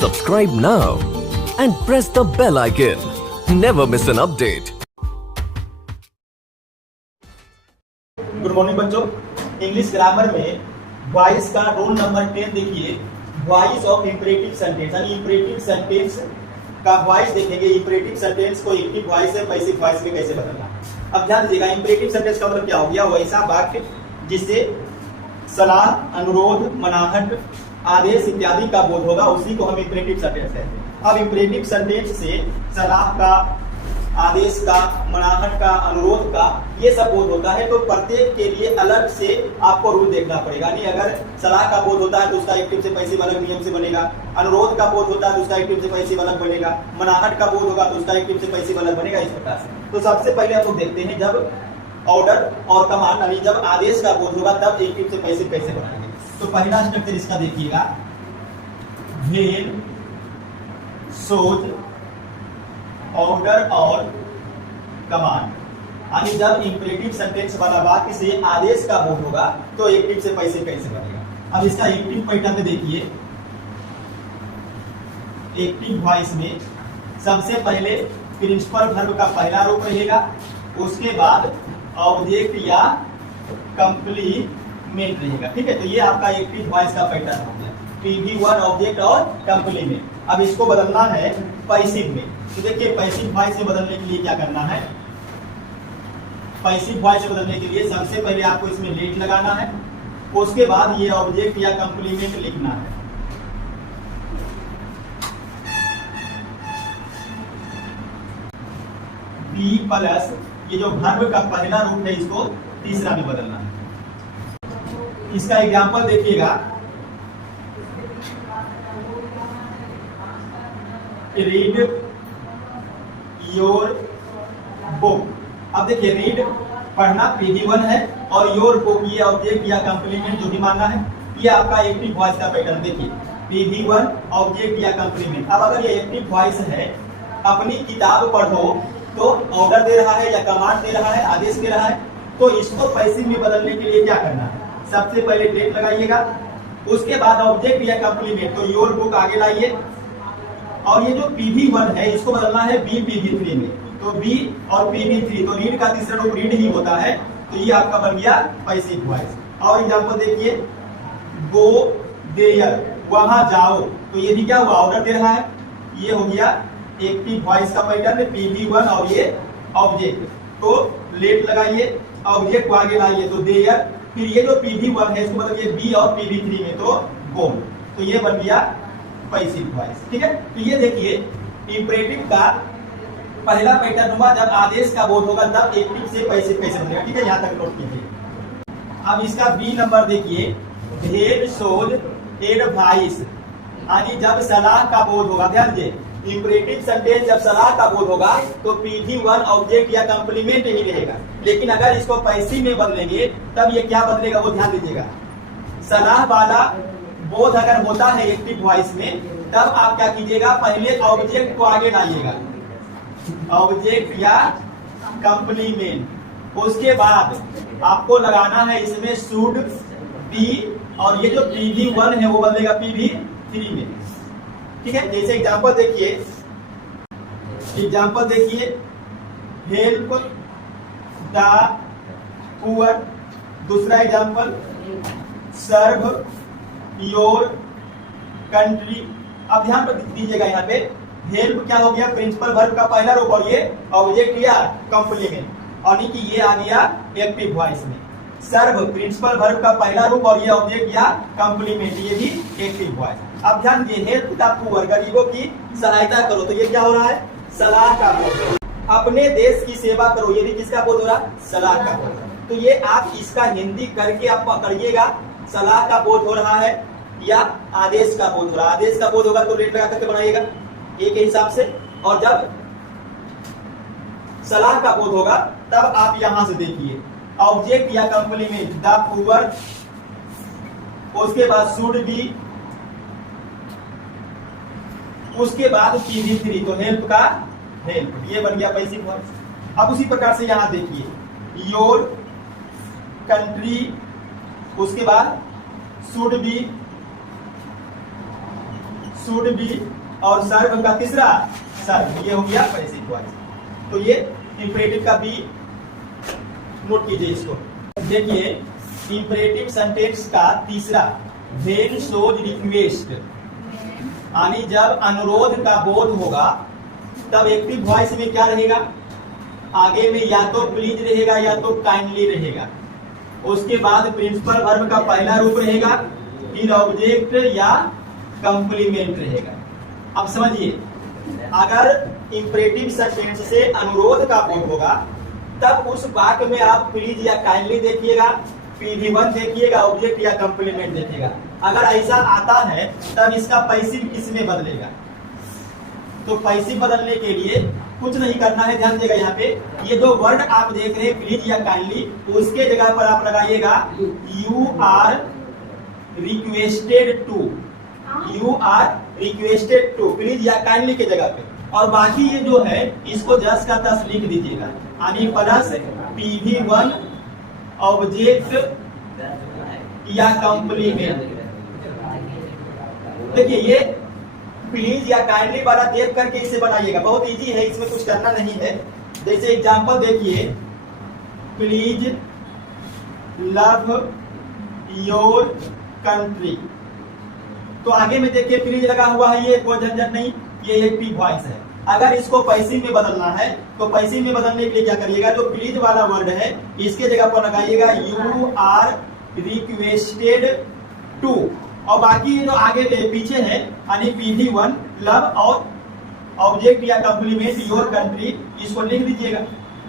Subscribe now and press the bell icon. Never miss an update. Good morning बच्चों। English grammar में voice का roll number 10 देखिए, voice of imperative sentence. यानी imperative sentence का voice देखेंगे। Imperative sentence को active voice से passive voice में कैसे बदलना। अब ध्यान दीजिएगा, इंपरेटिव सेंटेंस का मतलब क्या हो गया? वैसा वाक्य जिससे सलाह, अनुरोध, मनाहट, आदेश इत्यादि का बोध होगा, उसी को हम इंपरेटिव सेंटेंस कहते हैं। अब इंपरेटिव सेंटेंस से सलाह का, आदेश का, मनाहट का, अनुरोध का, ये सब बोध होता है। तो प्रत्येक के लिए अलग से आपको रूल देखना पड़ेगा। नहीं, अगर सलाह का बोध होता है तो उसका एक्टिव से पैसिव अलग नियम से बनेगा। अनुरोध का बोध होता है तो उसका एक्टिव से पैसिव अलग बनेगा। मनाहट का बोध होगा तो उसका एक्टिव से पैसिव अलग बनेगा। इस प्रकार से तो सबसे पहले हम लोग देखते हैं, जब ऑर्डर और कमांड यानी जब आदेश का बोध होगा तब एक्टिव से पैसिव कैसे बनाएंगे। तो पहला स्ट्रक्चर इसका देखिएगा, व्हेन, शोज, ऑर्डर और कमांड। यानी जब इंपरेटिव सेंटेंस वाला वाक्य से आदेश का बोध होगा तो एक्टिव से पैसिव कैसे बनेगा। अब इसका एक्टिव पैटर्न देखिए। एक्टिव वॉइस में सबसे पहले प्रिंसिपल वर्ब का पहला रूप रहेगा, उसके बाद ऑब्जेक्ट या कंप्लीमेंट रहेगा। ठीक है, तो ये आपका एक्टिव वॉइस का पैटर्न हो गया। PV1 ऑब्जेक्ट और कंप्लीमेंट। अब इसको बदलना है पैसिव में। तो देखिए, पैसिव वॉइस से बदलने के लिए क्या करना है। पैसिव वॉइस से बदलने के लिए सबसे पहले आपको इसमें लेट लगाना है, उसके बाद ये ऑब्जेक्ट या कंप्लीमेंट लिखना है। बी प्लस ये जो वर्ब का पहला रूप है इसको तीसरा में बदलना है। इसका एग्जांपल देखिएगा, रीड योर बुक। अब देखिए, रीड पढ़ना PV1 है और योर बुक ये ऑब्जेक्ट या कंप्लीमेंट जो भी मानना है। ये आपका एक्टिव वॉइस का पैटर्न देखिए, PV1 ऑब्जेक्ट या कंप्लीमेंट। अब अगर ये एक्टिव वॉइस है, अपनी किताब पढ़ो, तो ऑर्डर दे रहा है या कमांड दे रहा है, आदेश दे रहा है, तो इसको पैसिव में बदलने के लिए क्या करना है। सबसे पहले डेट लगाइएगा, उसके बाद ऑब्जेक्ट या कंप्लीमेंट, तो योर बुक आगे लाइए, और ये जो PV1 है इसको बदलना है B PV3 में। तो B और PV3, तो रीड का तीसरा रूप रीड ही होता है, तो ये आपका बन गया पैसिव वॉइस। और एग्जांपल देखिए, गो देयर, वहां जाओ, तो ये भी क्या हुआ, ऑर्डर दे रहा है। ये हो गया एक्टिव वॉइस का पैटर्न, PV1 और ये ऑब्जेक्ट। तो लेट लगाइए, ऑब्जेक्ट को आगे लाइए, तो देयर, फिर ये जो PV1 है इसको बदलिए B और PV3 में, तो गो। तो ये बन गया पैसिव वॉइस। ठीक है, तो ये देखिए इंपरेटिव का पहला पैटर्न हुआ, जब आदेश का बोध होगा तब एक्टिव से पैसिव कैसे बनेगा। ठीक है, यहाँ तक नोट कीजिए। अब इसका B नंबर देखिए, हेड, शोज, एडवाइस। यानी जब सलाह का बोध होगा, ध्यान दीजिए, इंपरेटिव सेंटेंस जब सलाह का बोध होगा तो PV1 ऑब्जेक्ट या कंप्लीमेंट ही रहेगा। लेकिन अगर इसको पैसिव में बदलेंगे तब ये क्या बदलेगा, वो ध्यान दीजिएगा। सलाह वाला बोध अगर होता है एक्टिव वॉइस में, तब आप क्या कीजिएगा, पहले ऑब्जेक्ट को आगे डालिएगा, ऑब्जेक्ट या कंप्लीमेंट। उसके बाद आपको लगाना है इसमें शुड बी, और ये जो PV1 है वो बदलेगा PV3 में। ठीक है, जैसे एग्जांपल देखिए, हेल्प द पुअर। दूसरा एग्जांपल, सर्व योर कंट्री। अब ध्यान दीजिएगा, यहाँ पे हेल्प क्या हो गया, प्रिंसिपल वर्ब का पहला रूप, और ये ऑब्जेक्ट या कंप्लीमेंट, और कि ये आ गया एक्टिव वॉइस में। सर्व प्रिंसिपल वर्ब का पहला रूप और ये ऑब्जेक्ट या कंप्लीमेंट, ये भी एक्टिव वॉइस। अब ध्यान दीजिए, हेल्प द पुअर, गरीबों की सहायता करो, तो ये क्या हो रहा है, सलाह का बोध। अपने देश की सेवा करो, ये भी किसका बोध हो रहा, सलाह का बोध। तो ये आप इसका हिंदी करके आप पकड़िएगा, सलाह का बोध हो रहा है या आदेश का बोध हो रहा है। आदेश का बोध होगा तो लेट लगा करके बनाइएगा एक के हिसाब से, और जब सलाह का बोध होगा तब आप यहां से देखिए, ऑब्जेक्ट या कंप्लीमेंट, द पुअर, उसके बाद शुड बी, उसके बाद PV3, तो हेल्प का हेल्प, ये बन गया पैसिव वॉइस। अब उसी प्रकार से यहां देखिए, योर कंट्री, उसके बाद शुड शुड बी, और सर्व का तीसरा सर्व, ये हो गया पैसिव वॉइस। तो ये इंपरेटिव का बी नोट कीजिए इसको। देखिए इंपरेटिव सेंटेंस का तीसरा, व्हेन शोज रिक्वेस्ट, यानी जब अनुरोध का बोध होगा तब एक्टिव वॉइस में क्या रहेगा, आगे में या तो प्लीज रहेगा या तो काइंडली रहेगा। उसके बाद प्रिंसिपल वर्ब का पहला रूप रहेगा, फिर ऑब्जेक्ट या कंप्लीमेंट रहेगा। अब समझिए, अगर इंपरेटिव सेंटेंस से अनुरोध का बोध होगा तब उस वाक्य में आप प्लीज या काइंडली देखिएगा, PD1 देखिएगा, ऑब्जेक्ट या कंप्लीमेंट देखिएगा। अगर ऐसा आता है तब इसका पैसिव किस में बदलेगा। तो पैसिव बदलने के लिए कुछ नहीं करना है, ध्यान देगा यहाँ पे ये दो वर्ड आप देख रहे हैं प्लीज या काइंडली, उसके जगह पर आप लगाइएगा you are requested to, you are requested to, please या काइंडली के जगह पे। और बाकी ये जो है इसको जस का तस लिख दीजिएगा, यानी प्लस PD1 ऑब्जेक्ट या कंप्लीमेंट। देखिए ये प्लीज या काइंडली वाला देख करके इसे बनाइएगा, बहुत इजी है, इसमें कुछ करना नहीं है। जैसे एग्जांपल देखिए, प्लीज लव योर कंट्री, तो आगे में देखिए प्लीज लगा हुआ है, ये कोई झंझट नहीं, ये एक्टिव वॉइस है। अगर इसको पैसिव में बदलना है तो पैसिव में बदलने के लिए क्या करिएगा, जो प्लीज वाला वर्ड है इसके जगह पर लगाइएगा यू आर रिक्वेस्टेड टू, और बाकी जो आगे पीछे है यानी PD1 लव और ऑब्जेक्ट या कंप्लीमेंट योर कंट्री, इसको लिख दीजिएगा,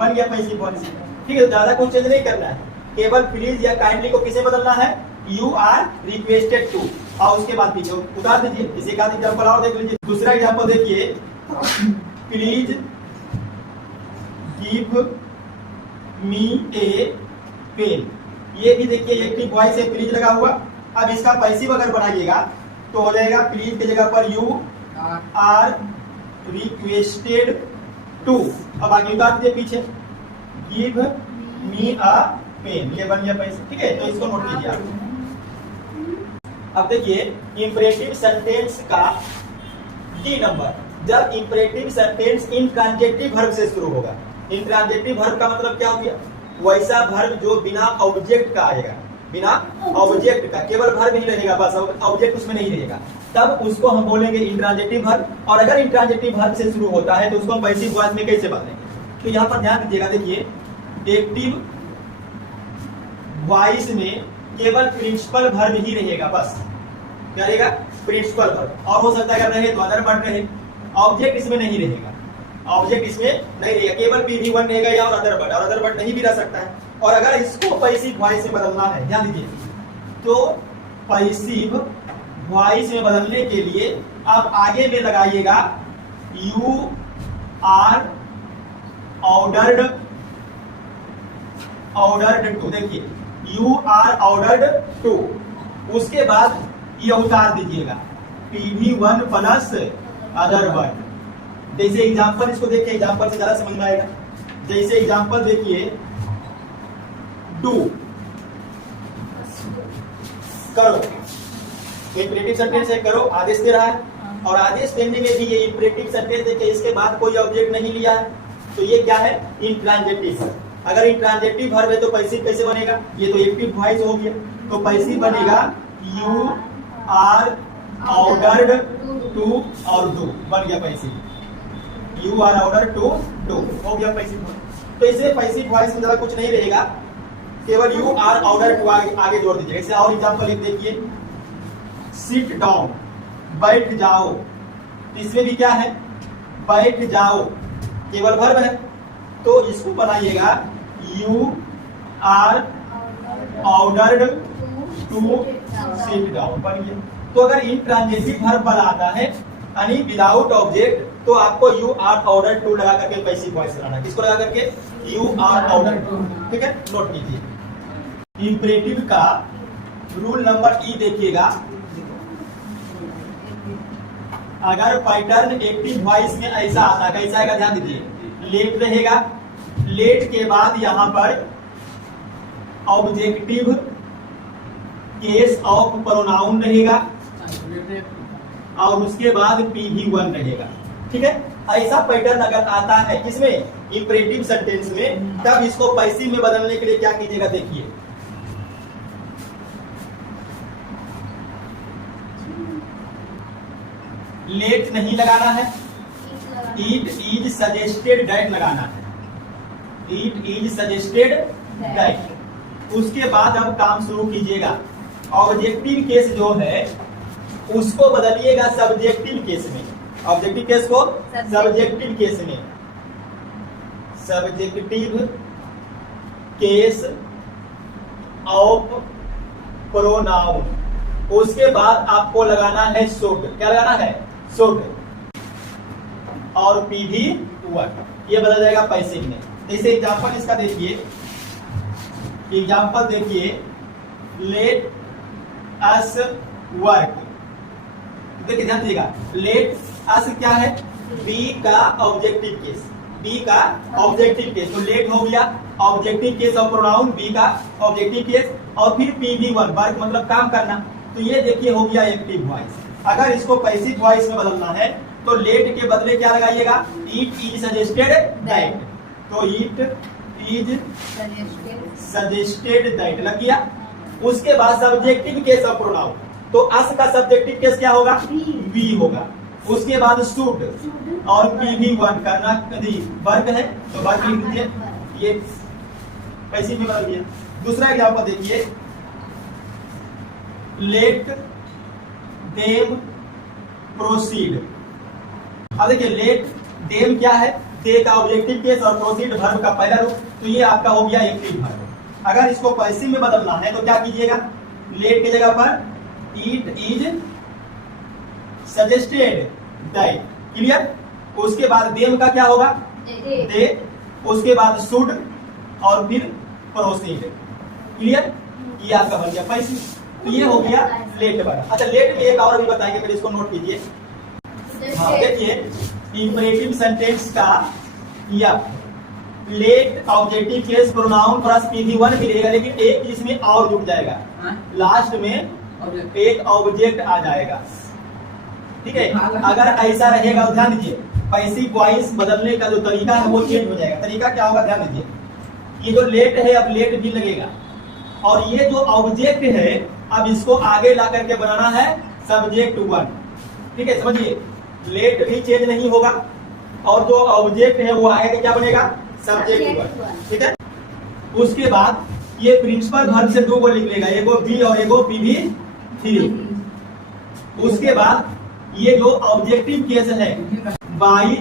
बन गया पैसिव वॉइस। ठीक है, ज्यादा कुछ चेंज नहीं करना है, केवल प्लीज या काइंडली को किसे बदलना है, यू आर रिक्वेस्टेड टू, और उसके बाद पीछे उतार दीजिए। इसी का एग्जाम्पल और देख लीजिए, दूसरा एग्जाम्पल देखिए, please give me a pen, ये भी देखिए एक्टिव वॉइस है, प्लीज लगा हुआ। अब इसका पैसिव अगर बनाइएगा तो हो जाएगा प्लीज की जगह पर यू आर रिक्वेस्टेड टू, अब आगे उतार दीजिए पीछे, गिव मी अ पेन, ये बन गया पैसिव। ठीक है, तो इसको नोट कीजिए आप। अब देखिए इंपरेटिव सेंटेंस का डी नंबर, जब इंपरेटिव सेंटेंस इंट्रांजेक्टिव वर्ब से शुरू होगा। इंट्रांजेक्टिव वर्ब का मतलब क्या हो गया, वैसा वर्ब जो बिना ऑब्जेक्ट का आएगा, बिना ऑब्जेक्ट का, केवल वर्ब ही रहेगा बस, ऑब्जेक्ट उसमें नहीं रहेगा, तब उसको हम बोलेंगे इंट्रांजेक्टिव वर्ब। और अगर इंट्रांजेक्टिव वर्ब से शुरू होता है तो उसको हम पैसिव वॉइस में कैसे बदलेंगे। तो यहाँ पर ध्यान दीजिएगा, देखिए एक्टिव वॉइस में केवल प्रिंसिपल वर्ब ही रहेगा, बस क्या रहेगा, प्रिंसिपल वर्ब, और हो सकता है अगर रहे तो अदर वर्ब रहे, ऑब्जेक्ट इसमें नहीं रहेगा, ऑब्जेक्ट इसमें नहीं रहेगा, केवल PD1 रहेगा या और अदर वर्ड नहीं भी रह सकता है। और अगर इसको पैसिव वॉइस में बदलना है, ध्यान दीजिए, तो पैसिव वॉइस में बदलने के लिए आप आगे में लगाइएगा यू आर ऑर्डर्ड टू, देखिए यू आर ऑर्डर्ड टू, उसके बाद ये उतार दीजिएगा PD1 प्लस अदर वर्ड। जैसे एग्जांपल इसको देखिए, एग्जांपल से ज्यादा समझ में आएगा। जैसे एग्जांपल देखिए, डू करो, इंपरेटिव सेंटेंस है, करो आदेश दे रहा है, और आदेश देने में भी ये इंपरेटिव सेंटेंस देखिए इसके बाद कोई ऑब्जेक्ट नहीं लिया है, तो ये क्या है, इंट्रांजेक्टिव। अगर इंट्रांजेक्टिव वर्ब है तो पैसिव कैसे बनेगा, ये तो एक्टिव वॉइस हो गया, तो पैसिव बनेगा यू आर ऑर्डर्ड टू और डू, बन गया passive, you are ordered to do, हो गया पैसिव। तो इसमें पैसिव वॉइस में ज्यादा कुछ नहीं रहेगा, केवल यू आर ऑर्डर्ड टू आगे जोड़ दीजिए। ऐसे और एग्जांपल एक देखिए, सिट डाउन, बैठ जाओ, इसमें भी क्या है, बैठ जाओ, केवल वर्ब है, तो इसको बनाइएगा you are ordered to sit down, बन गया। तो अगर इंट्रांजेक्टिव वर्ब बनाना है यानी विदाउट ऑब्जेक्ट, तो आपको यू आर ऑर्डर टू लगा करके पैसिव वॉइस लगाना, किसको लगा करके, यू आर ऑर्डर टू। ठीक है, नोट कीजिए। इंपरेटिव का रूल नंबर ई देखिएगा, अगर पैटर्न एक्टिव वॉइस में ऐसा आता, कैसा आएगा, ध्यान दीजिए, लेट रहेगा, लेट के बाद यहां पर ऑब्जेक्टिव केस ऑफ प्रोनाउन रहेगा, और उसके बाद PV1 रहेगा। ठीक है, ऐसा पैटर्न अगर आता है किसमें, इंपरेटिव सेंटेंस में, तब इसको पैसिव में बदलने के लिए क्या कीजिएगा, देखिए लेट नहीं लगाना है, इट इज सजेस्टेड दैट लगाना है, इट इज सजेस्टेड दैट। उसके बाद अब काम शुरू कीजिएगा। ऑब्जेक्टिव केस जो है उसको बदलिएगा सब्जेक्टिव केस में, ऑब्जेक्टिव केस को सब्जेक्टिव केस में, सब्जेक्टिव केस ऑफ प्रोनाउन। उसके बाद आपको लगाना है शुड, क्या लगाना है, शुड, और PV1, ये बदल जाएगा पैसिव में। जैसे एग्जांपल इसका देखिए, एग्जांपल देखिए, लेट अस वर्क, देखिए ध्यान दीजिएगा, लेट अस क्या है, बी का ऑब्जेक्टिव केस, बी का ऑब्जेक्टिव केस, तो लेट हो गया objective case of pronoun, be का ऑब्जेक्टिव केस, और फिर PV1 वर्क मतलब काम करना। तो ये देखिए हो गया एक्टिव वॉइस। अगर इसको पैसिव वॉइस में बदलना है तो लेट के बदले क्या लगाइएगा, इट इज सजेस्टेड दैट, तो इट इज सजेस्टेड दैट लग गया। उसके बाद सब्जेक्टिव केस ऑफ प्रोनाउन, तो अस का सब्जेक्टिव केस क्या होगा, बी होगा। उसके बाद शुड और PV1 करना वर्क है तो वर्क लिख दीजिए, ये पैसिव में बदल दिया। दूसरा एग्जांपल देखिए, लेट देम प्रोसीड। अब देखिए लेट देम क्या है, दे का ऑब्जेक्टिव केस और प्रोसीड वर्ब का पहला रूप, तो ये आपका हो गया एक्टिव वर्ब। अगर इसको पैसिव में बदलना है तो क्या कीजिएगा, लेट की जगह पर it is suggested that, clear. उसके बाद देम का क्या होगा, दे, उसके बाद शुड और फिर प्रोसीड, क्लियर। ये आपका बन गया पैसिव। तो ये हो गया लेट वाला। अच्छा, लेट में एक और भी बताएंगे, फिर इसको नोट कीजिए। हाँ देखिए, इंपरेटिव सेंटेंस का या let objective case pronoun plus PV1 भी रहेगा, लेकिन एक इसमें और जुड़ जाएगा, लास्ट में एक ऑब्जेक्ट आ जाएगा। ठीक है, अगर ऐसा रहेगा तो ध्यान दीजिए, पैसिव वॉइस बदलने का जो तरीका है वो चेंज हो जाएगा। तरीका क्या होगा, ध्यान दीजिए, ये जो लेट है अब लेट भी लगेगा, और ये जो ऑब्जेक्ट है अब इसको आगे ला करके बनाना है सब्जेक्ट 1। ठीक है, समझिए, लेट भी चेंज नहीं होगा और जो ऑब्जेक्ट है वो आगे क्या बनेगा, सब्जेक्ट 1। ठीक है, उसके बाद ये प्रिंसिपल वर्ब से 2 को लिख लेगा, एगो बी और एगो PV3। उसके बाद ये जो ऑब्जेक्टिव केस है बाई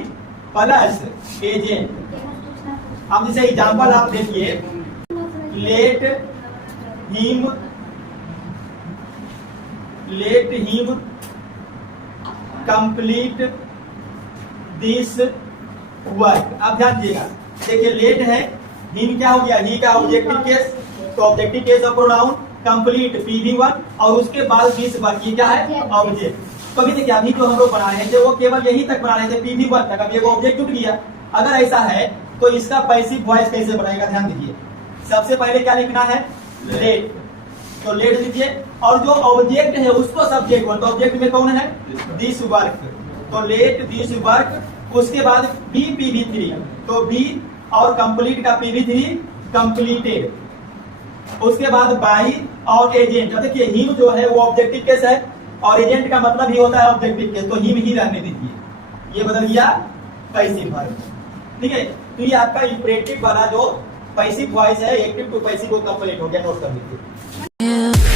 प्लस एजेंट। अब जैसे एग्जांपल आप देखिए, let him complete this work. अब ध्यान दीजिएगा, देखिए लेट है, हिम क्या हो गया, ही का ऑब्जेक्टिव केस, तो objective case of pronoun, complete PV1, और उसके बाद दिस वर्क, ये क्या है, ऑब्जेक्ट। तो अभी देखिए, अभी जो हम लोग बना रहे थे वो केवल यही तक बना रहे थे, PV1 तक, अब ये ऑब्जेक्ट जुट गया। अगर ऐसा है तो इसका पैसिव वॉइस कैसे बनाएगा, ध्यान दीजिए। सबसे पहले क्या लिखना है, लेट, तो लेट लिखिए, और जो ऑब्जेक्ट है उसको सब्जेक्ट 1, तो ऑब्जेक्ट में कौन है, दिस वर्क, तो लेट दिस वर्क। उसके बाद बी PV3, तो बी और कंप्लीट का PV3 कंप्लीटेड। उसके बाद बाई और एजेंट। देखिए हिम जो है वो ऑब्जेक्टिव केस है और एजेंट का मतलब ही होता है ऑब्जेक्टिव केस, तो हिम ही रहने दीजिए, ये बदल गया पैसिव वर्ब। ठीक है, तो ये आपका इंपरेटिव वाला जो पैसिव वॉइस है, एक्टिव टू पैसिव, वो कंप्लीट हो गया, नोट कर लीजिए।